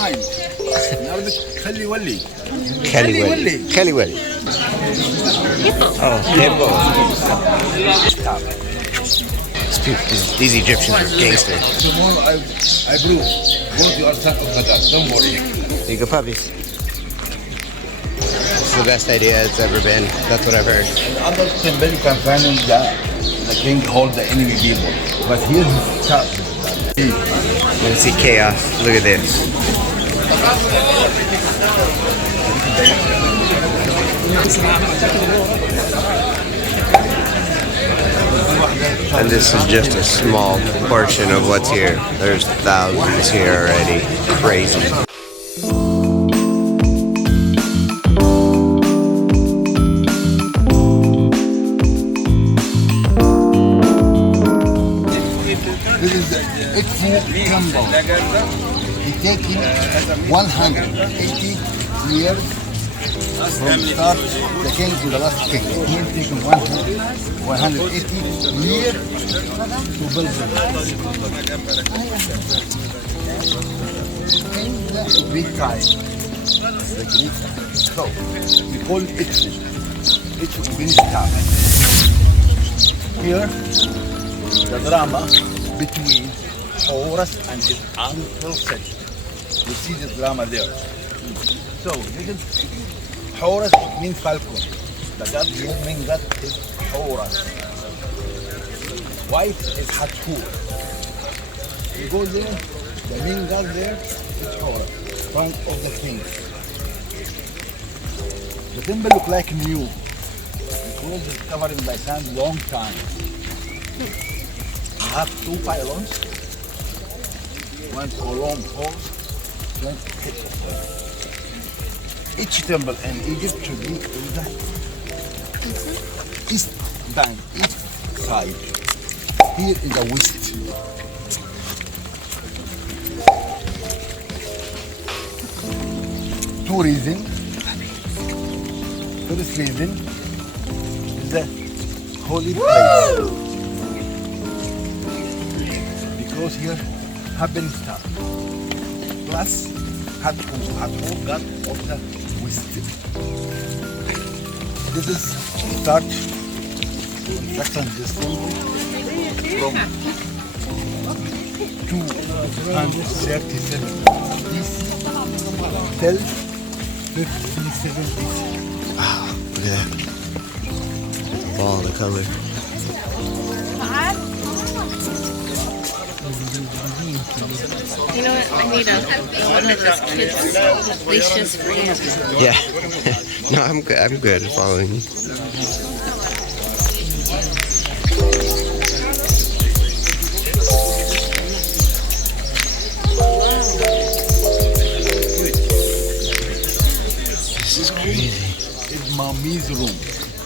mind. Khali Wali. Kelly Willy. Oh, hippo. These Egyptians are gangsters. Tomorrow I prove. Both you are son of God. Don't worry. Here you go, puppies. It's the best idea it's ever been. That's what I've heard. In other temple you can find the king hold the enemy people. But here he's tough. You see chaos. Look at this. And this is just a small portion of what's here. There's thousands here already. Crazy. This is the Edfu Temple. He taking 180 years from start the king to the last king. He taking 180 years to build the big time. The Greek time. So we call it Edfu. Edfu Greek time. Here the drama between Horus and his uncle Set. You see the drama there. So this is Horus means falcon. The god here main god is Horus. Wife is Hathor. You go there, the main god there is Horus, front of the king. The temple look like new because it's covered by sand long time. We have two pylons, one column horse, one head of them. Each temple in Egypt should be in the east bank, east side. Here in the west. Two reasons. First reason is the holy place. Because here happens stuff. Plus, Hathor god of the west. This is start construction this temple from 237 BC till 57 BC. Wow, look at that. All the color. You know what? I need one of those kids leashes for you. Yeah. No, I'm good. I'm good at following you. This is crazy. It's Mommy's room.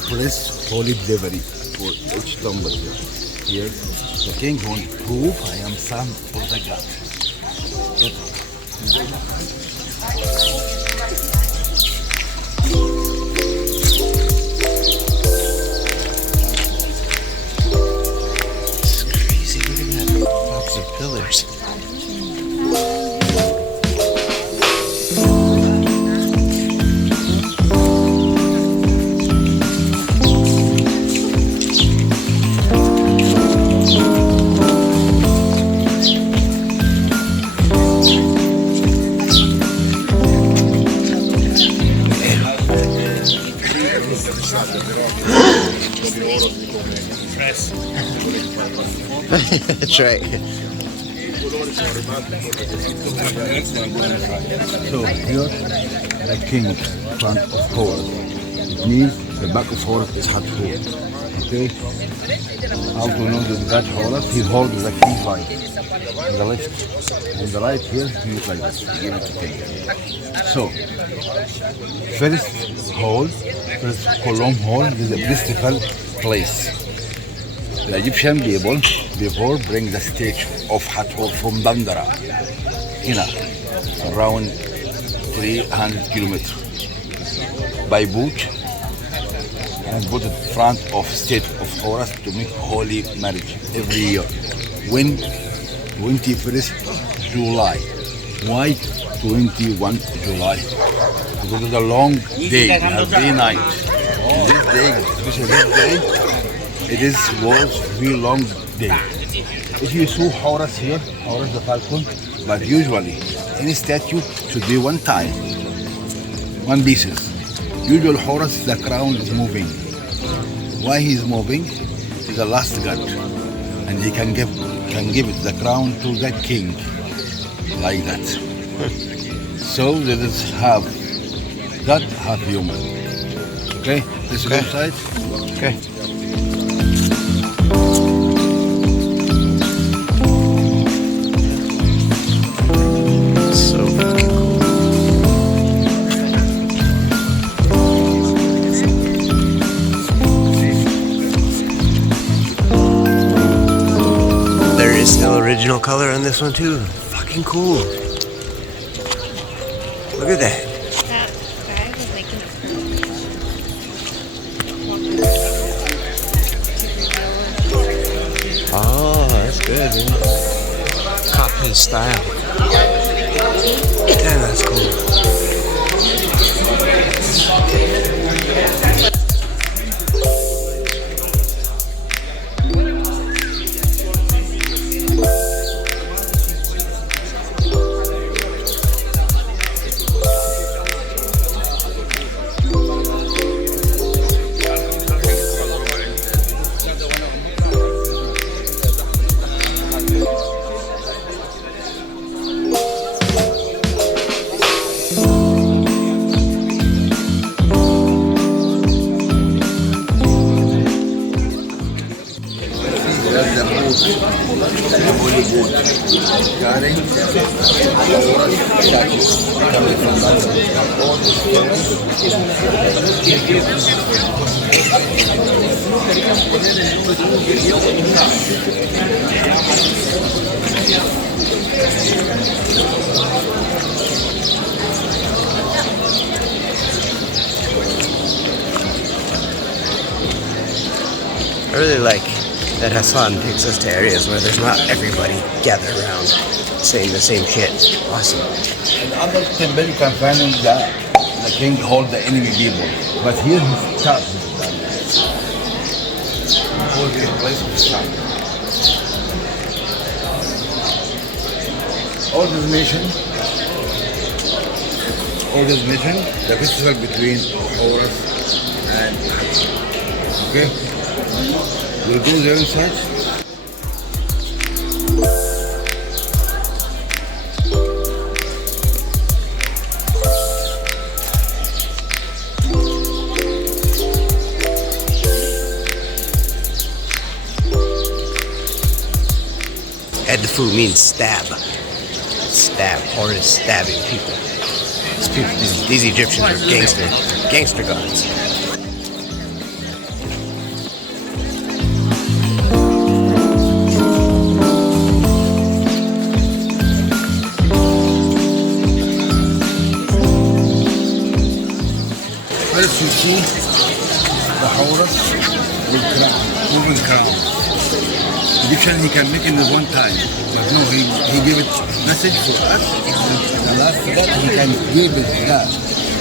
Press holy delivery for each temple here. The king won't prove I am son of the god. This is crazy. Look at that. Lots of pillars. That's right. So here, the king front of Horus. It means the back of Horus is Hathor. Okay? How to know the god Horus? He holds the key five. On the left, on the right here, he is like this. Give it to king. So, first hall, first column hall is a mystical place. The Egyptian people before bring the statue of Hathor from Dandara, around 300 kilometers by boat and put it in front of state of Horus to make holy marriage every year. When 21st July, Why 21 July? Because it's a long day, we have day night. And this day, especially this day, was very long day. If you saw Horus here, Horus the falcon, but usually any statue should be one time, one pieces. Usual Horus, the crown is moving. Why he is moving? He's the last god, and he can give it the crown to the king, like that. So let us have God, half human. Okay, let's go inside. Okay. So fucking cool. There is still original color on this one too. Fucking cool. Look at that. That guy was making a Oh, that's good, man. Copy style. Damn, that's cool. That's the boat, the holy boat, carrying Horus statue coming from London. All the I really like that Hassan takes us to areas where there's not everybody gathered around saying the same shit. Awesome. In other temple you can find the king hold the enemy people, but here he stops that. Hold the place of stop. All this mission, the festival between Horus and okay. We'll go there inside. Edfu means stab. Stab. Horus stabbing people. These Egyptians are gangster gods. First you see the Horus with crown, moving crown. Egyptian he can make it with one time, but no, he gave it message for us, and after that he can give it the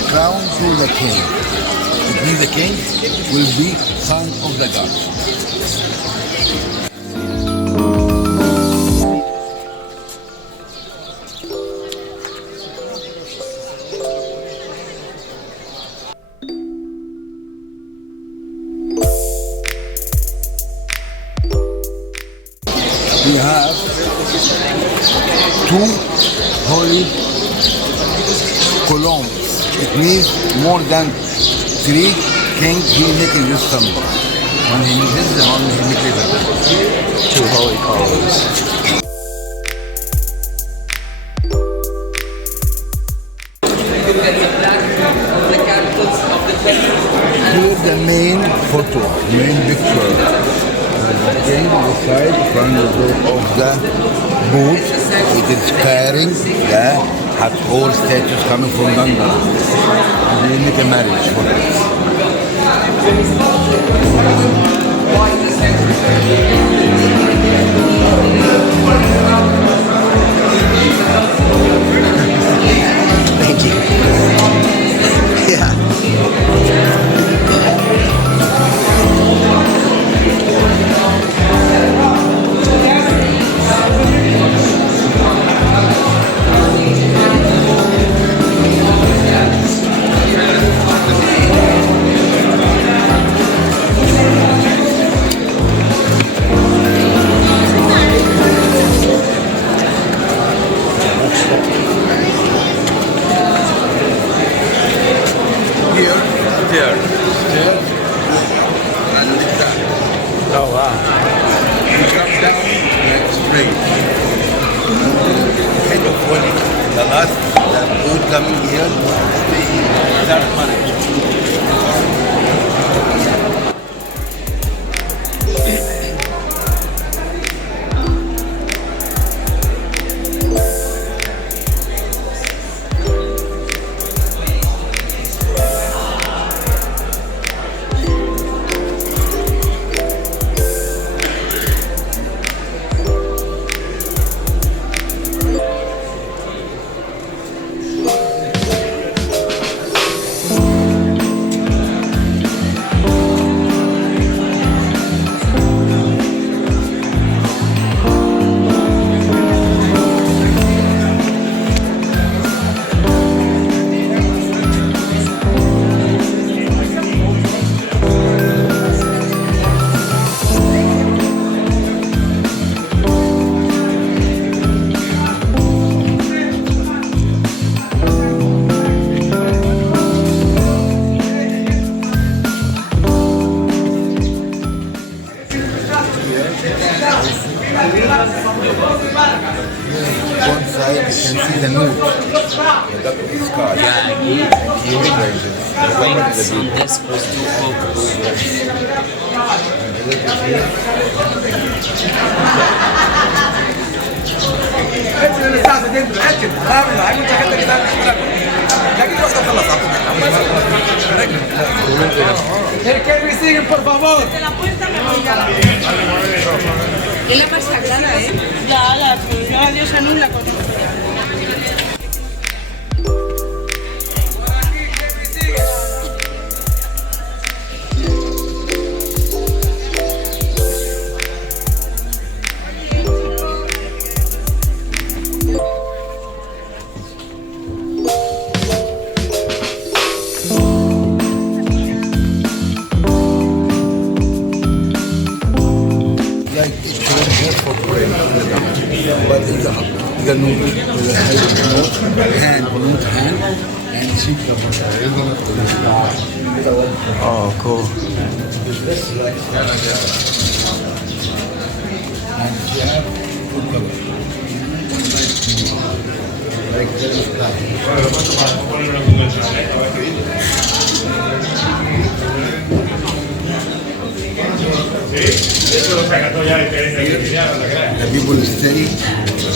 crown to the king. It means the king will be son of the god. We have two holy columns. It means more than 3 kings he make in this temple. When he makes this, the one he makes it. 2 holy columns. Here's the main photo, main picture. Again, on the side, front of the boat, it is carrying the Hathor statues coming from London. And they make a marriage for us. stairs. Stairs. And like that. Oh wow. You come down like straight. Kind of funny. The boat coming here, they start managing. One side you can see the note. The duck of the sky. Yeah, this was too Es la más sagrada, ¿eh? Ya, yo a Dios no la conozco. Like it's here for prayer, but it's the note, the hand, and she comes. Oh, cool. This like and she have two colors. Like this the people stay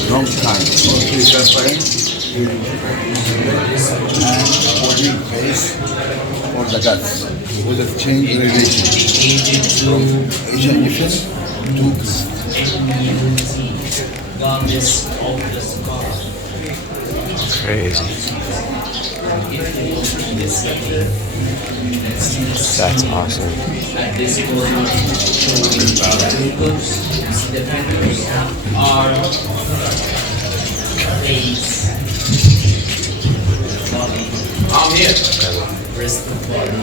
long time. Also is transparent and body face for the guts. Because of change relation from Asian Egyptian to Crazy. That's awesome. I'm here. Rest the body.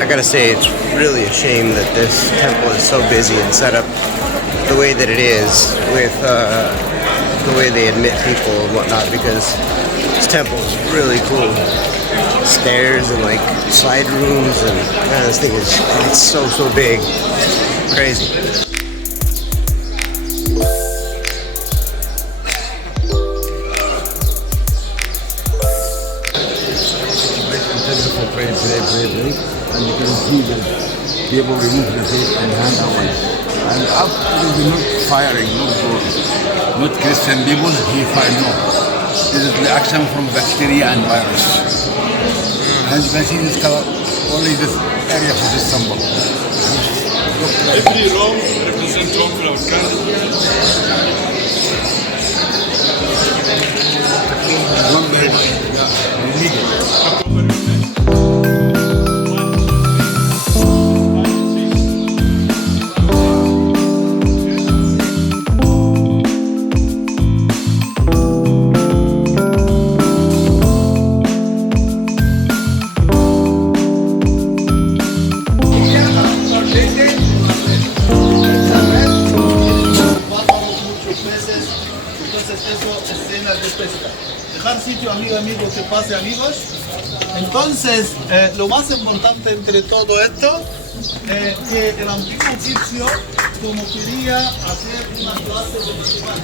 I gotta say, it's really a shame that this temple is so busy and set up the way that it is, with the way they admit people and whatnot, because this temple is really cool. Stairs and like side rooms, and man, this thing is, it's so big. Crazy. see that people remove the tape and hand away. And after the not firing, not Christian people, he fired no. This is the action from bacteria and virus. As you can see this color, only this area for this symbol. Every row represents one for our country. One very much. Yeah, we need it. Dejar sitio, amigos, que pase, amigos. Entonces, lo más importante entre todo esto es que el antiguo egipcio, como quería hacer una clase de ritual.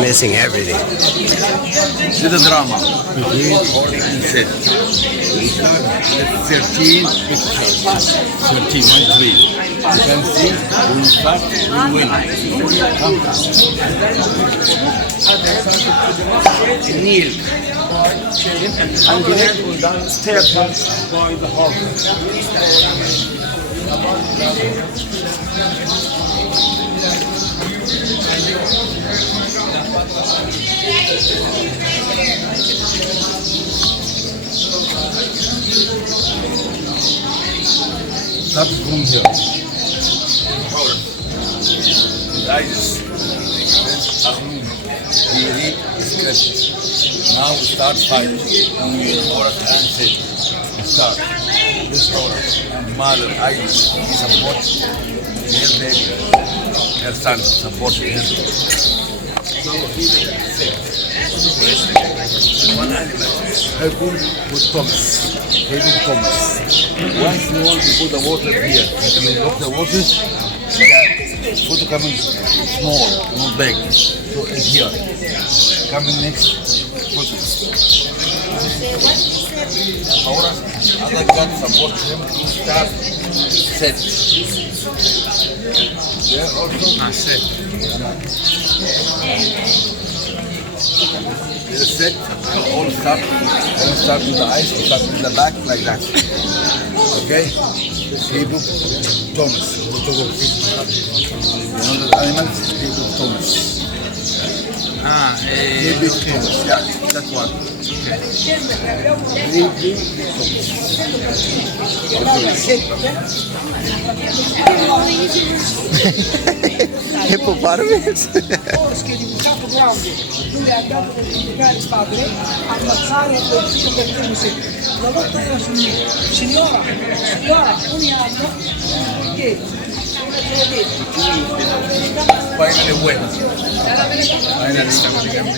Missing everything. This is drama between holy and sin. 13 pictures. 13, 1, 3. You can see when we start, we win. Kneel. And then go down staircase by the hall. Start from here. Guys, we read the script. Now we start fighting. Horus and Sid. Start. This Horus and mother, Iris, support their baby. Her son support him. So he said, one animal, Hercule with Thomas. He with Thomas. Once you want to put the water here, if you lock the water, the water coming small, not big. So it's here. Coming next, put it. Horus, other God support him to start set. There also set. It is set, all start with the eyes, start with the back, like that. Okay? Hebrew Thomas. You know the animals? Hebrew Thomas. Hebrew Thomas, yeah, that one. Hebrew Hippopotamus? Che è diventato grande, lui è andato per giudicare il padre, ammazzare quel figlio per primo secolo. La lotta era su lui. Signora, ogni anno, che Finally win. Finally somebody can be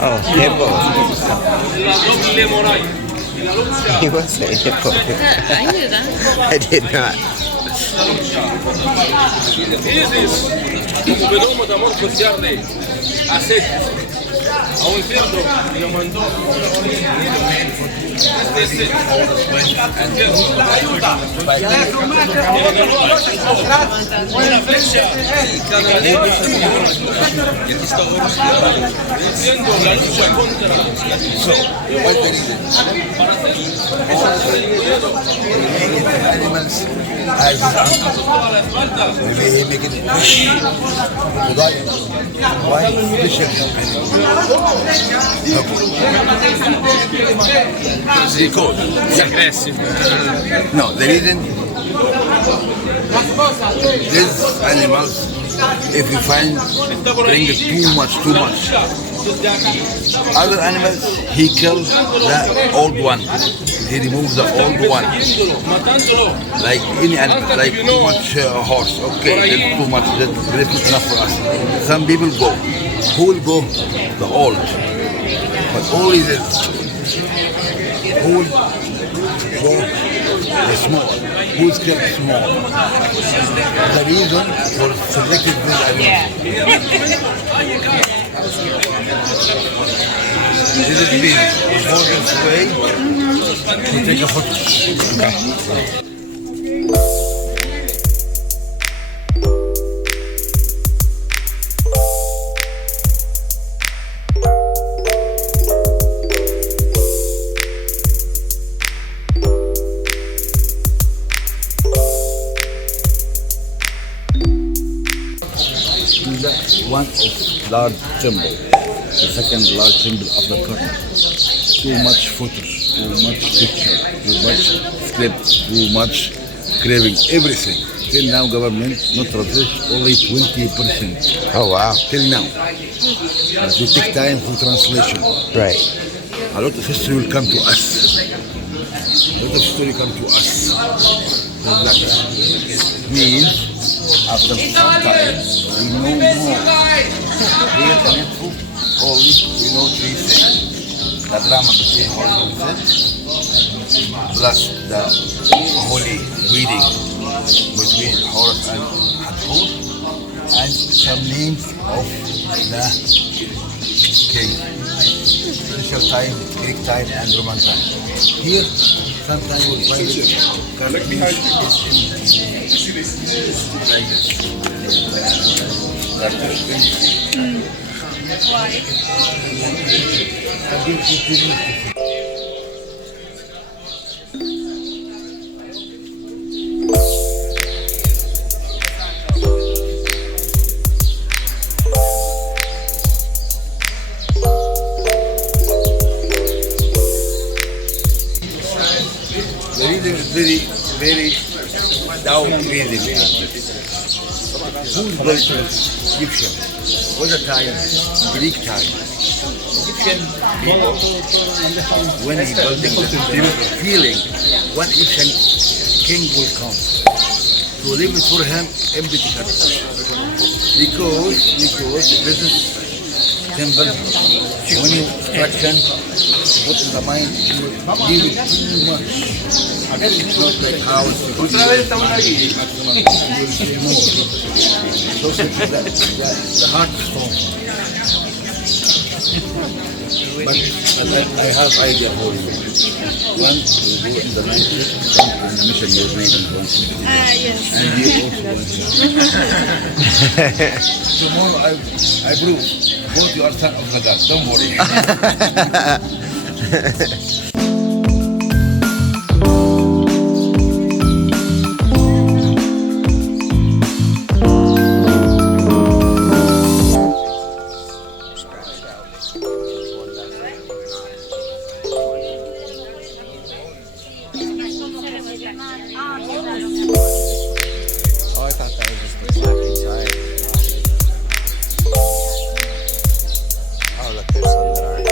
Oh, hippo. He was saying hippo. I knew that. I did not. Isis, como vedomo da amor cociarle a Set, a un cerdo, lo mandó una flecha y cadeva y aquí está Horus venciendo la lucha contra animals as toda la espalda. maybe he make it fish to die. Why fishing? They cold. It's aggressive. No, the reason these animals If you find bring it too much. Other animals, he kills the old one. He removes the old one. Like any animal, like too much horse. Okay, that's too much. That's not enough for us. Some people go. Who will go? The old. But only the who will go? The small. Who's kept small? The reason for selected these animals. This is me. Hold this way to take a photo. Okay. One of large temple, the second large temple of the country. Too much photos, too much picture, too much script, too much craving, everything. Till now, government not translate only 20%. Oh wow! Till now, but it take time for translation. Right. A lot of history will come to us. A lot of history come to us. That means after some time, we know more. Here in Edfu, only we know three things. The drama between horse and plus the holy wedding between horse and Hathor, and some names of the king. Special time, Greek time, and Roman time. Here, sometimes we find the reading is very down reading. Who's going to Egyptian? What the time? Greek time. Egyptian people, when he building they were feeling what Egyptian king will come. To leave it for him empty cup. Because this is temple, when you construction, put in the mind, you leave it too much. It's not like house. You will see more. So the heart is strong. But I have idea for you. One, we go in the night shift, one in the mission you're reading. Yes. And you also want tomorrow I prove. Both you are son of the God. Don't worry. Oh, I thought that was just the flap inside. Oh, look, there's some that aren't.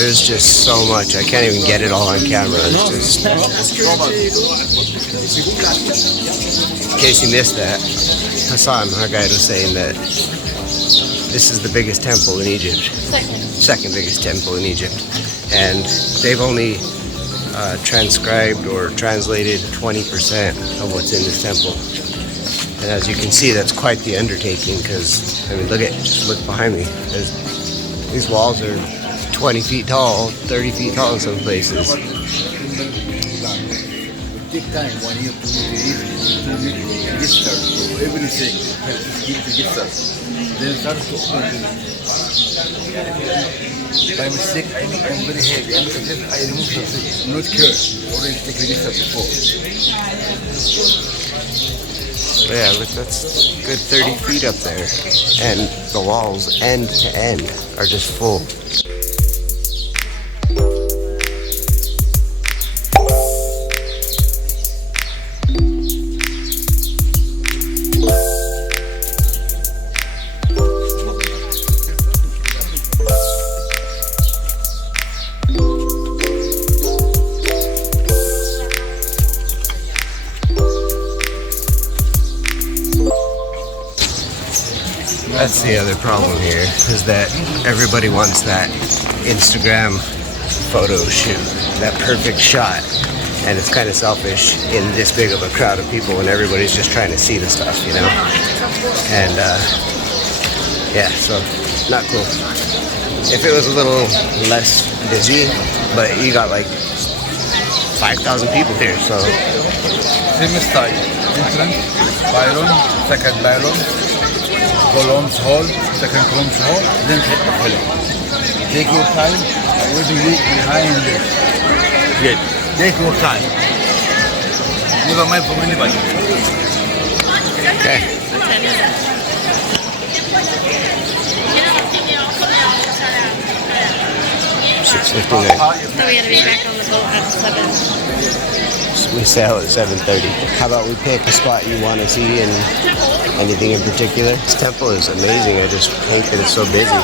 There's just so much. I can't even get it all on camera. It's just... In case you missed that, Hassan, our guide, was saying that this is the biggest temple in Egypt. Second biggest temple in Egypt. And they've only transcribed or translated 20% of what's in this temple. And as you can see, that's quite the undertaking because, I mean, look behind me. These walls are 20 feet tall, 30 feet tall in some places. take time, 1 year, 2 years, to register to everything. Keep register. Then start to open. By mistake, I'm very heavy. I remove something. Not care. Already take register before. Yeah, look, that's good 30 feet up there. And the walls, end to end, are just full. That's the other problem here, is that everybody wants that Instagram photo shoot, that perfect shot. And it's kind of selfish in this big of a crowd of people when everybody's just trying to see the stuff, you know? And yeah, so not cool. If it was a little less busy, but you got like 5,000 people here, so. Same style. Entrance, pylon, second pylon. Columns hall, second columns hall, then take the film. Take your time, what do you behind this? Good. Take your time. Never mind from anybody. Okay. $6.59. So we gotta be back on the boat at 7. We sail at 7:30. How about we pick a spot you want to see and anything in particular? This temple is amazing. I just hate that it's so busy.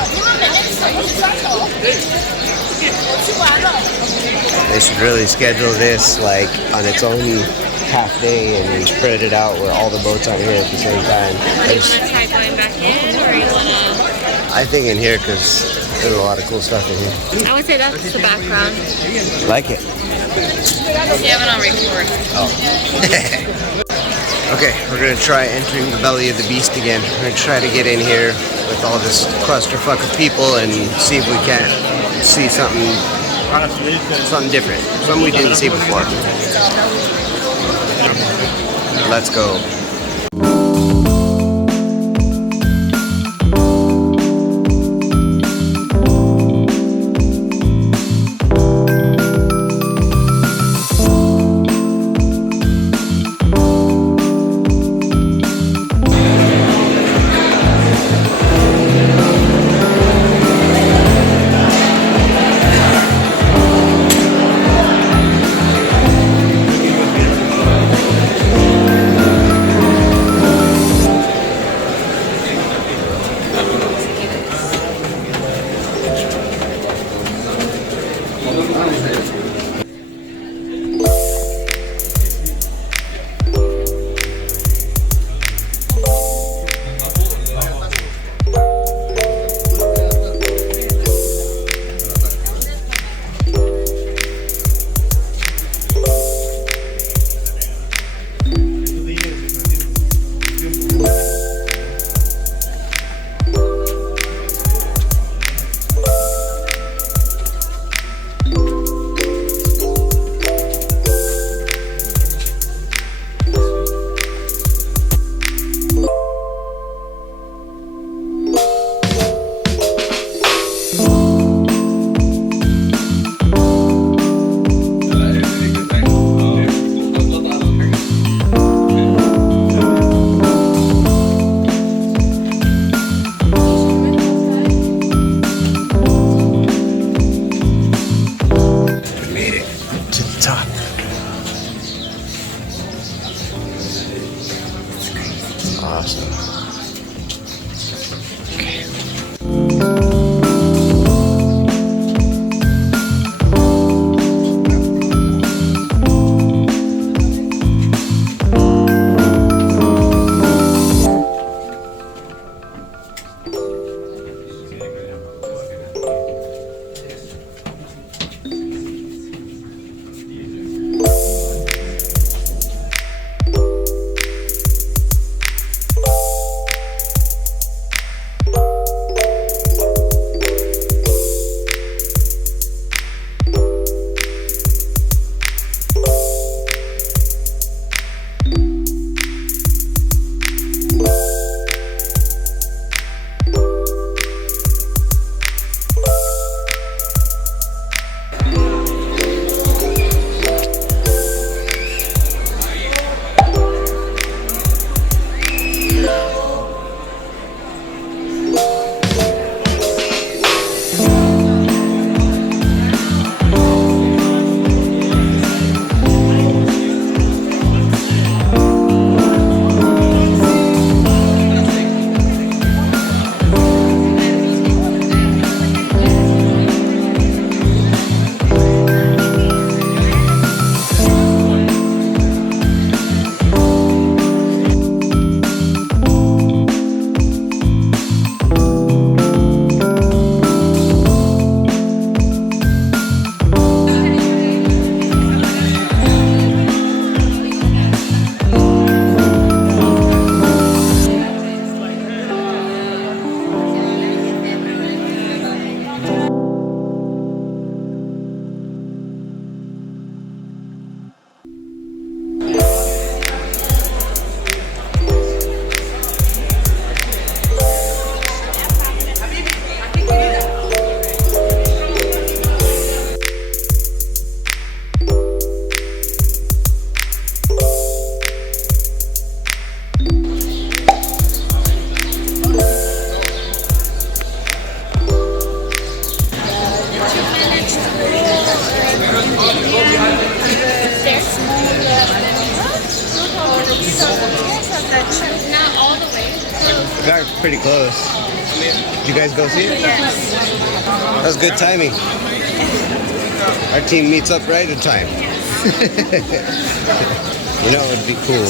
They should really schedule this like on its own half day and spread it out where all the boats aren't here at the same time. Do you want to try going back in, or you want to? I think in here because there's a lot of cool stuff in here. I would say that's the background. Like it. You have it on record. Okay, we're gonna try entering the belly of the beast again. We're gonna try to get in here with all this clusterfuck of people and see if we can't see something different, something we didn't see before. Let's go. Not all the way. We got pretty close. Did you guys go see it? Yes. That was good timing. Our team meets up right in time. You know, it would be cool.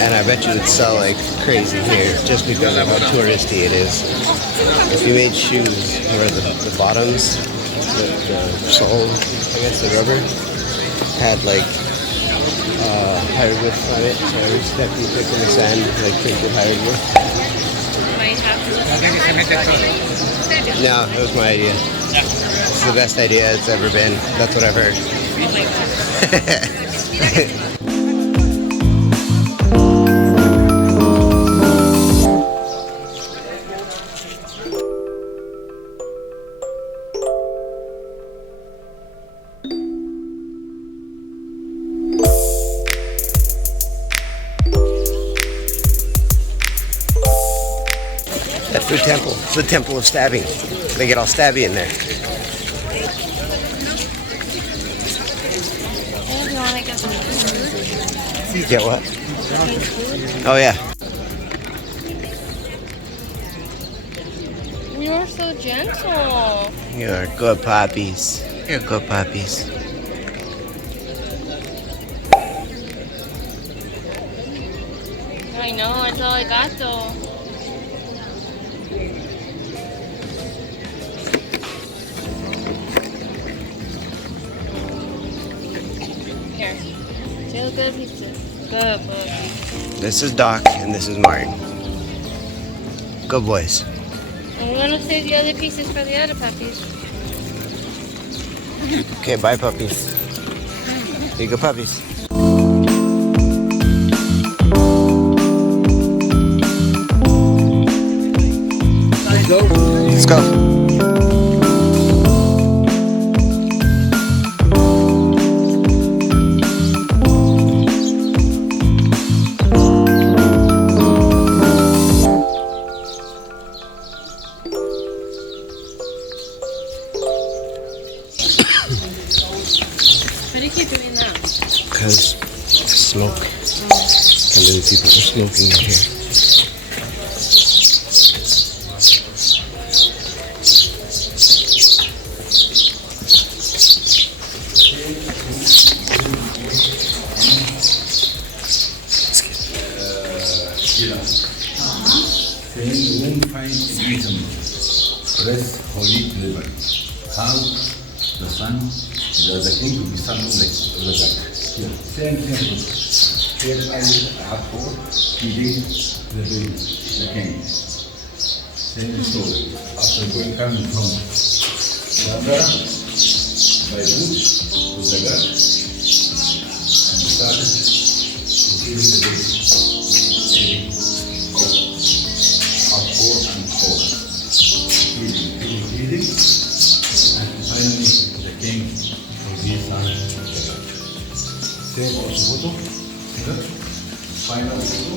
And I bet you it'd sell like crazy here just because of how touristy it is. If you made shoes where the bottoms, the sole, I guess the rubber, had like hieroglyphs on it, so every step you took in the sand, like printed hieroglyphs. Might have to. No, it was my idea. It's the best idea it's ever been. That's what I've heard. Edfu Temple. It's the temple of stabbing. They get all stabby in there. Get what? Oh yeah. You're so gentle. You're good puppies. You're good puppies. I know, it's all I got though. Here. Two good pieces. Good boy. This is Doc and this is Martin. Good boys. I'm gonna save the other pieces for the other puppies. Okay, bye puppies. Here you go puppies. Let's go. Why do you keep doing that? Because smoke. Can't believe people are smoking in here. Saying won't find wisdom, rest holy delivery. How the sun, the king will be sun like the dark. Here, same. Here I have for feeding the baby, the king. Same story. After coming from Wanda by bush to the gut and started to feed the baby. Feeding, and finally the king of his son. Same also photo. Final photo.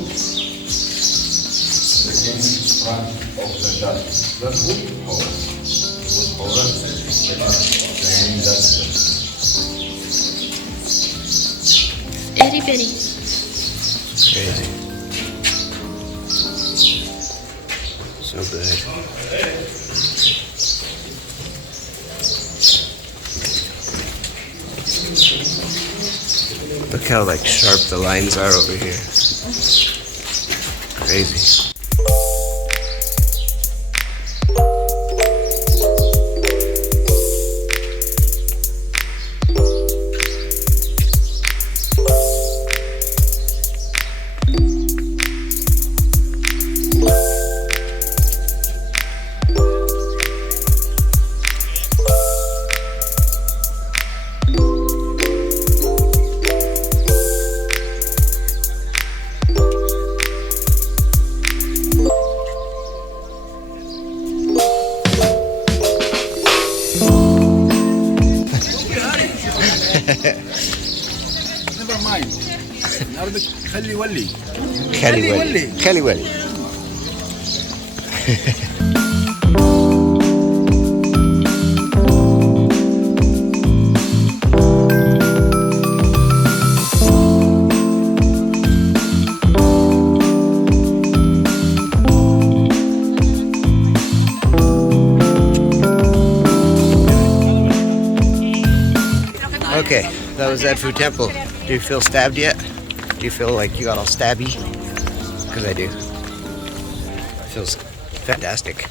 The king in front of the judge. That's good. Horus. It was Horus. The name judge. Itty bitty. Crazy. So good. Look how like sharp the lines are over here. Crazy. Never mind. Arabic, خلي ولي. خلي ولي. Okay, that was Edfu Temple. Do you feel stabbed yet? Do you feel like you got all stabby? Because I do. It feels fantastic.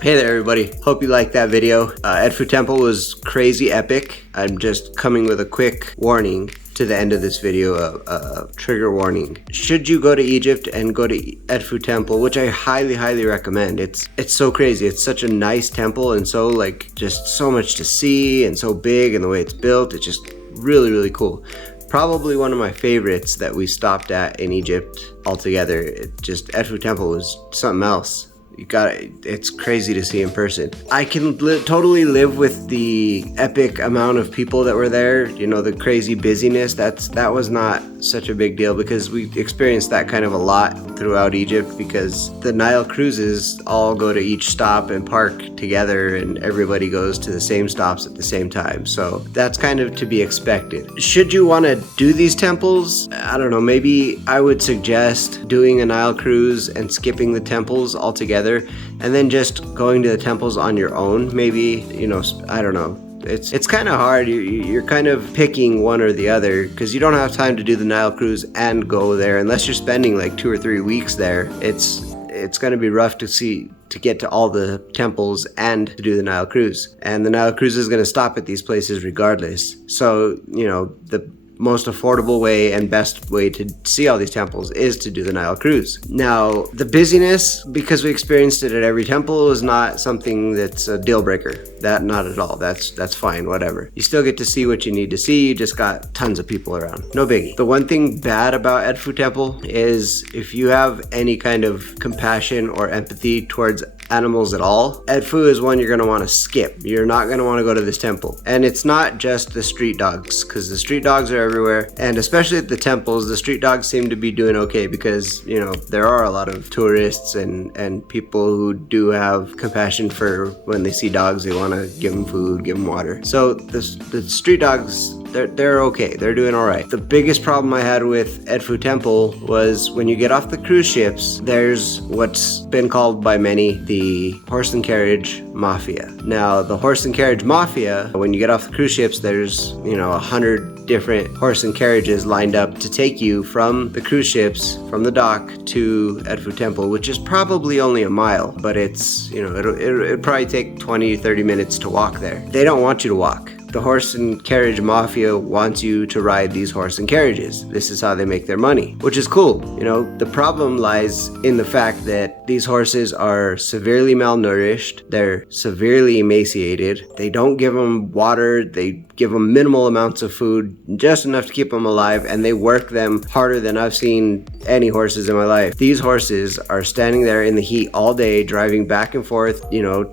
Hey there everybody, hope you liked that video. Edfu Temple was crazy epic. I'm just coming with a quick warning to the end of this video, a trigger warning. Should you go to Egypt and go to Edfu Temple, which I highly recommend. It's so crazy. It's such a nice temple and so like just so much to see and so big, and the way it's built, it's just really cool. Probably one of my favorites that we stopped at in Egypt altogether. Edfu Temple was something else. It's crazy to see in person. I can totally live with the epic amount of people that were there, you know, the crazy busyness. That was not such a big deal because we experienced that kind of a lot throughout Egypt, because the Nile cruises all go to each stop and park together, and everybody goes to the same stops at the same time. So that's kind of to be expected. Should you want to do these temples, I don't know, maybe I would suggest doing a Nile cruise and skipping the temples altogether, and then just going to the temples on your own. Maybe, you know, I don't know. It's kind of hard. You're kind of picking one or the other because you don't have time to do the Nile cruise and go there unless you're spending like 2 or 3 weeks there. It's going to be rough to get to all the temples and to do the Nile cruise. And the Nile cruise is going to stop at these places regardless. So, you know, the most affordable way and best way to see all these temples is to do the Nile cruise. Now, the busyness, because we experienced it at every temple, is not something that's a deal breaker. That, not at all. That's fine, whatever. You still get to see what you need to see, you just got tons of people around. No biggie. The one thing bad about Edfu Temple is if you have any kind of compassion or empathy towards animals at all, Edfu is one you're going to want to skip. You're not going to want to go to this temple. And it's not just the street dogs, because the street dogs are everywhere, and especially at the temples, the street dogs seem to be doing okay because, you know, there are a lot of tourists and people who do have compassion for when they see dogs, they want to give them food, give them water. So the street dogs, they're okay. They're doing all right. The biggest problem I had with Edfu Temple was when you get off the cruise ships, there's what's been called by many the horse and carriage mafia. Now, the horse and carriage mafia, when you get off the cruise ships, there's, you know, 100 different horse and carriages lined up to take you from the cruise ships, from the dock to Edfu Temple, which is probably only a mile, but it's, you know, it'll probably take 20-30 minutes to walk there. They don't want you to walk. The horse and carriage mafia wants you to ride these horse and carriages. This is how they make their money, which is cool. You know, the problem lies in the fact that these horses are severely malnourished. They're severely emaciated. They don't give them water. They give them minimal amounts of food, just enough to keep them alive, and they work them harder than I've seen any horses in my life. These horses are standing there in the heat all day, driving back and forth, you know,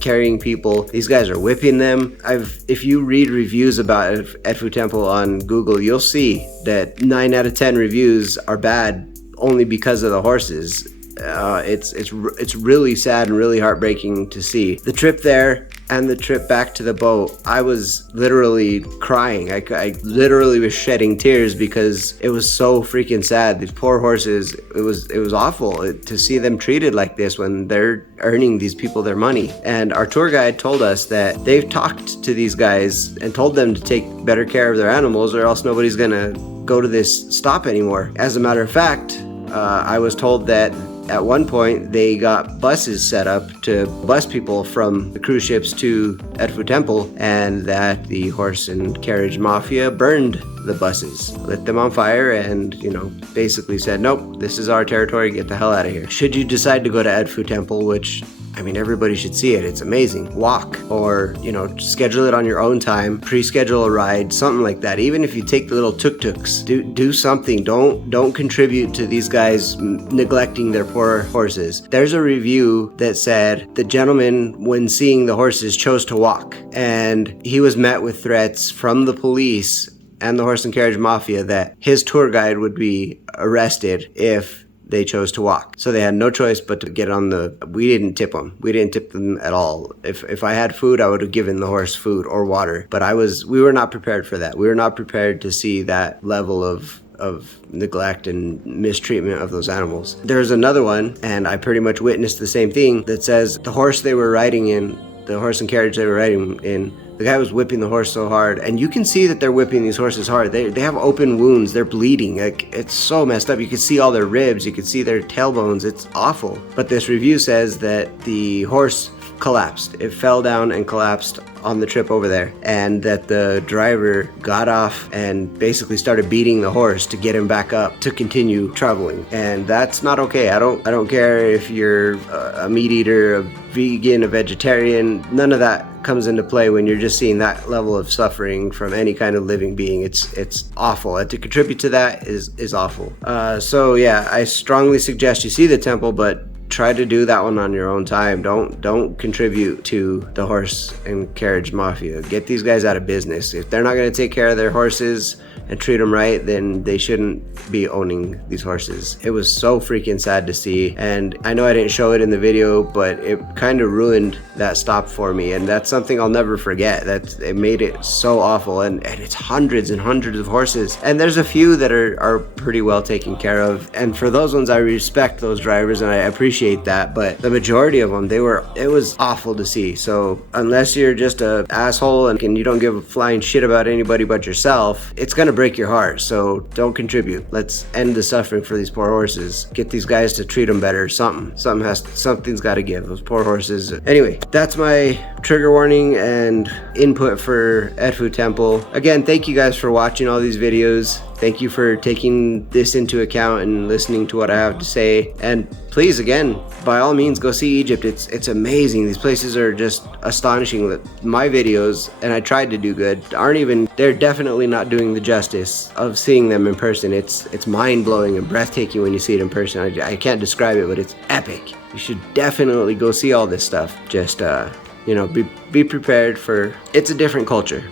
carrying people. These guys are whipping them. If you read reviews about Edfu Temple on Google, you'll see that 9 out of 10 reviews are bad only because of the horses. It's really sad and really heartbreaking to see. The trip there and the trip back to the boat, I was literally crying. I literally was shedding tears because it was so freaking sad. These poor horses, it was awful to see them treated like this when they're earning these people their money. And our tour guide told us that they've talked to these guys and told them to take better care of their animals, or else nobody's gonna go to this stop anymore. As a matter of fact, I was told that at one point they got buses set up to bus people from the cruise ships to Edfu Temple, and that the horse and carriage mafia burned the buses, lit them on fire, and, you know, basically said, nope, this is our territory, get the hell out of here. Should you decide to go to Edfu Temple, which, I mean, everybody should see it, it's amazing. Walk, or, you know, schedule it on your own time, pre-schedule a ride, something like that. Even if you take the little tuk-tuks, do something. Don't contribute to these guys neglecting their poor horses. There's a review that said the gentleman, when seeing the horses, chose to walk, and he was met with threats from the police and the horse and carriage mafia that his tour guide would be arrested if they chose to walk. So they had no choice but to get on the, we didn't tip them. We didn't tip them at all. If I had food, I would have given the horse food or water, but we were not prepared for that. We were not prepared to see that level of neglect and mistreatment of those animals. There's another one, and I pretty much witnessed the same thing, that says the horse they were riding in, the horse and carriage they were riding in, the guy was whipping the horse so hard, and you can see that they're whipping these horses hard. They have open wounds, they're bleeding, like it's so messed up. You can see all their ribs, you can see their tailbones, it's awful. But this review says that the horse collapsed. It fell down and collapsed on the trip over there, and that the driver got off and basically started beating the horse to get him back up to continue traveling, and that's not okay. I don't care if you're a meat eater, a vegan, a vegetarian, none of that comes into play when you're just seeing that level of suffering from any kind of living being. It's awful, and to contribute to that is awful. So yeah, I strongly suggest you see the temple, but try to do that one on your own time. Don't contribute to the horse and carriage mafia. Get these guys out of business. If they're not going to take care of their horses and treat them right, then they shouldn't be owning these horses. It was so freaking sad to see, and I know I didn't show it in the video, but it kind of ruined that stop for me, and that's something I'll never forget. It made it so awful, and it's hundreds and hundreds of horses, and there's a few that are pretty well taken care of, and for those ones I respect those drivers and I appreciate that, but the majority of them, it was awful to see. So unless you're just a asshole and you don't give a flying shit about anybody but yourself, it's gonna break your heart. So don't contribute. Let's end the suffering for these poor horses. Get these guys to treat them better. Something's got to give. Those poor horses. Anyway, that's my trigger warning and input for Edfu Temple. Again, thank you guys for watching all these videos. Thank you for taking this into account and listening to what I have to say. And please, again, by all means, go see Egypt. It's amazing. These places are just astonishing. That my videos, and I tried to do good, they're definitely not doing the justice of seeing them in person. It's mind-blowing and breathtaking when you see it in person. I can't describe it, but it's epic. You should definitely go see all this stuff. Just, be prepared for, it's a different culture.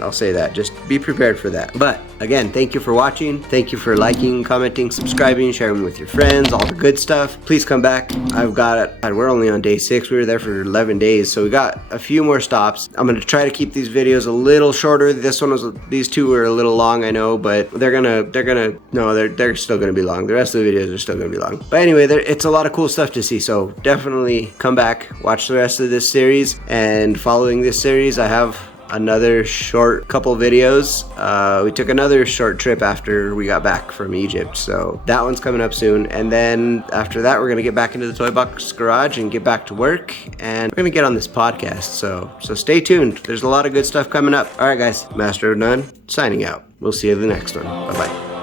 I'll say that. Just be prepared for that. But again, thank you for watching. Thank you for liking, commenting, subscribing, sharing with your friends, all the good stuff. Please come back. We're only on day 6. We were there for 11 days, so we got a few more stops. I'm going to try to keep these videos a little shorter. These two were a little long, I know, but they're still going to be long. The rest of the videos are still going to be long. But anyway, it's a lot of cool stuff to see, so definitely come back, watch the rest of this series, and following this series, I have another short couple videos. We took another short trip after we got back from Egypt, so that one's coming up soon, and then after that we're gonna get back into the TOY-bBOX garage and get back to work, and we're gonna get on this podcast, so stay tuned. There's a lot of good stuff coming up. All right guys, Mastr-of-none signing out. We'll see you in the next one. Bye bye.